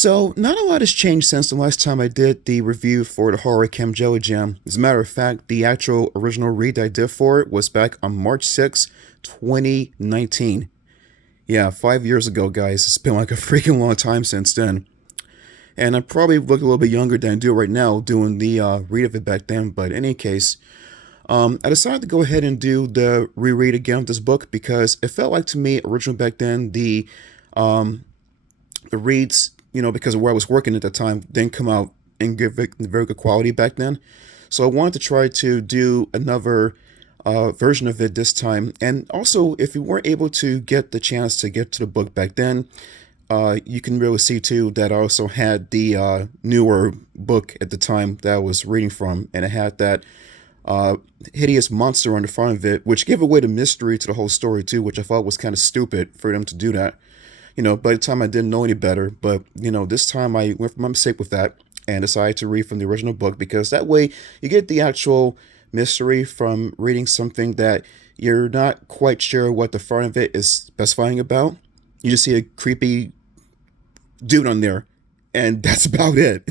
So, not a lot has changed since the last time I did the review for the horror Camp Jellyjam. As a matter of fact, the actual original read that I did for it was back on March 6th, 2019. Yeah, 5 years ago, guys. It's been like a freaking long time since then. And I probably look a little bit younger than I do right now doing the read of it back then, but in any case, I decided to go ahead and do the reread again of this book because it felt like to me, originally back then, the reads, because of where I was working at the time, didn't come out in very good quality back then. So I wanted to try to do another version of it this time. And also, if you weren't able to get the chance to get to the book back then, you can really see too that I also had the newer book at the time that I was reading from, and it had that hideous monster on the front of it, which gave away the mystery to the whole story too, which I thought was kind of stupid for them to do that. By the time I didn't know any better, but this time I went for my mistake with that and decided to read from the original book because that way you get the actual mystery from reading something that you're not quite sure what the front of it is specifying about. You just see a creepy dude on there, and that's about it.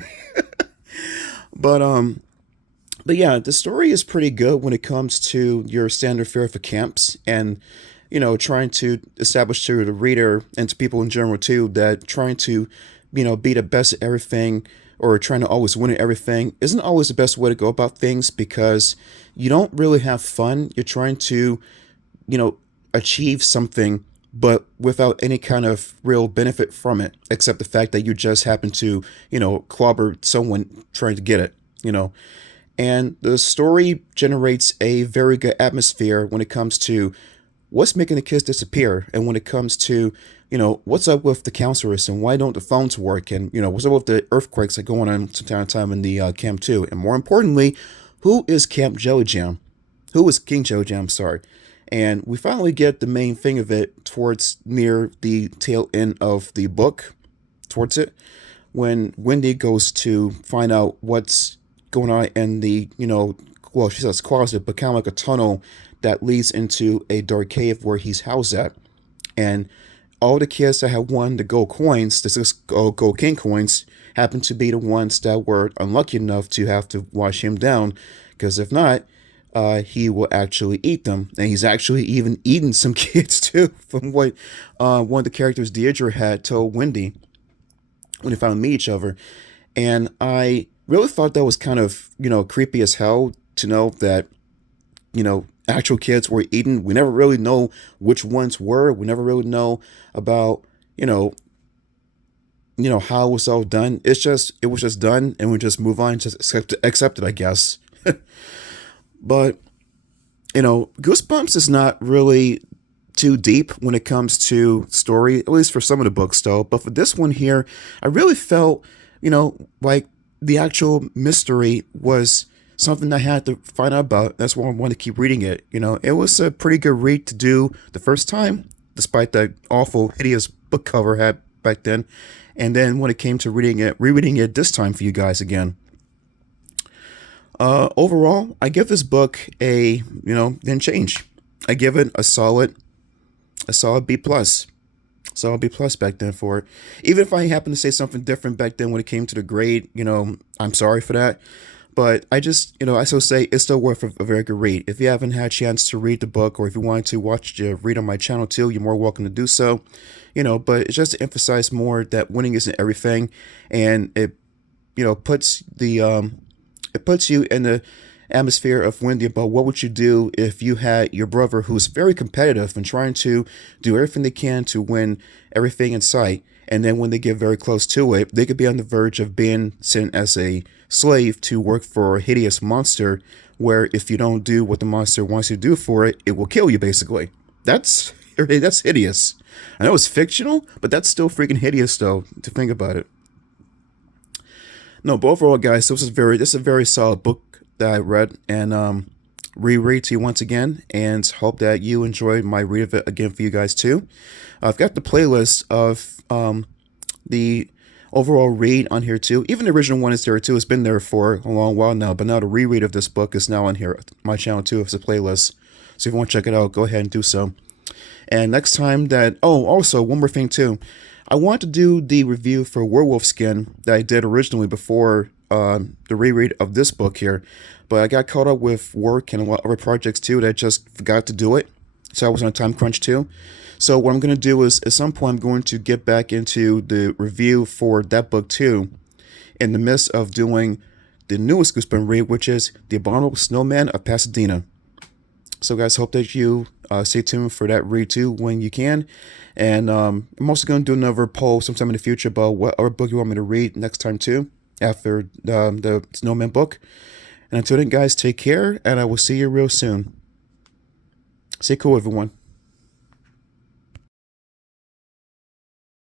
But but yeah, the story is pretty good when it comes to your standard fare for camps and trying to establish to the reader and to people in general too that trying to, be the best at everything or trying to always win at everything isn't always the best way to go about things because you don't really have fun. You're trying to, achieve something, but without any kind of real benefit from it, except the fact that you just happen to, clobber someone trying to get it. And the story generates a very good atmosphere when it comes to what's making the kids disappear, and when it comes to, what's up with the counselors and why don't the phones work, and what's up with the earthquakes that go on from time to time in the camp too, and more importantly, who is Camp Jellyjam? Who is King Jellyjam? Sorry. And we finally get the main thing of it towards near the tail end of the book, towards it, when Wendy goes to find out what's going on in the, well, she says closet, but kind of like a tunnel that leads into a dark cave where he's housed at. And all the kids that had won the gold coins, the six gold king coins, happen to be the ones that were unlucky enough to have to wash him down, because if not, he will actually eat them. And he's actually even eaten some kids too, from what one of the characters, Deirdre, had told Wendy when they finally meet each other. And I really thought that was kind of, creepy as hell to know that, actual kids were eaten. We never really know which ones were. We never really know about, how it was all done. It was just done, and we just move on, just accept it, I guess. But, Goosebumps is not really too deep when it comes to story, at least for some of the books though. But for this one here, I really felt, like the actual mystery was something I had to find out about. That's why I wanted to keep reading it. It was a pretty good read to do the first time, despite that awful, hideous book cover I had back then. And then when it came to rereading it this time for you guys again. Overall, I give this book a, didn't change. I give it a solid B plus. Solid B plus back then for it. Even if I happen to say something different back then when it came to the grade, I'm sorry for that. But I just, I still say it's still worth a very good read. If you haven't had a chance to read the book, or if you wanted to watch the read on my channel too, you're more welcome to do so. But it's just to emphasize more that winning isn't everything, and it, puts you in the atmosphere of Wendy about what would you do if you had your brother who's very competitive and trying to do everything they can to win everything in sight. And then when they get very close to it, they could be on the verge of being sent as a slave to work for a hideous monster, where if you don't do what the monster wants you to do for it, it will kill you, basically. That's hideous. I know it's fictional, but that's still freaking hideous, though, to think about it. No, but overall, guys, this is a very solid book that I read and reread to you once again, and hope that you enjoyed my read of it again for you guys too. I've got the playlist of the overall read on here too. Even the original one is there too. It's been there for a long while now, but now the reread of this book is now on here, my channel too. It's a playlist, so if you want to check it out, go ahead and do so. And next time that, oh, also one more thing too, I want to do the review for Werewolf Skin that I did originally before the reread of this book here, but I got caught up with work and a lot of other projects too that I just forgot to do it. So I was on a time crunch too. So what I'm going to do is at some point I'm going to get back into the review for that book too, in the midst of doing the newest Goosebump read, which is The Abominable Snowman of Pasadena. So guys, hope that you stay tuned for that read too when you can. And I'm also going to do another poll sometime in the future about what other book you want me to read next time too, after the Snowman book. And until then, guys, take care, and I will see you real soon. Stay cool, everyone.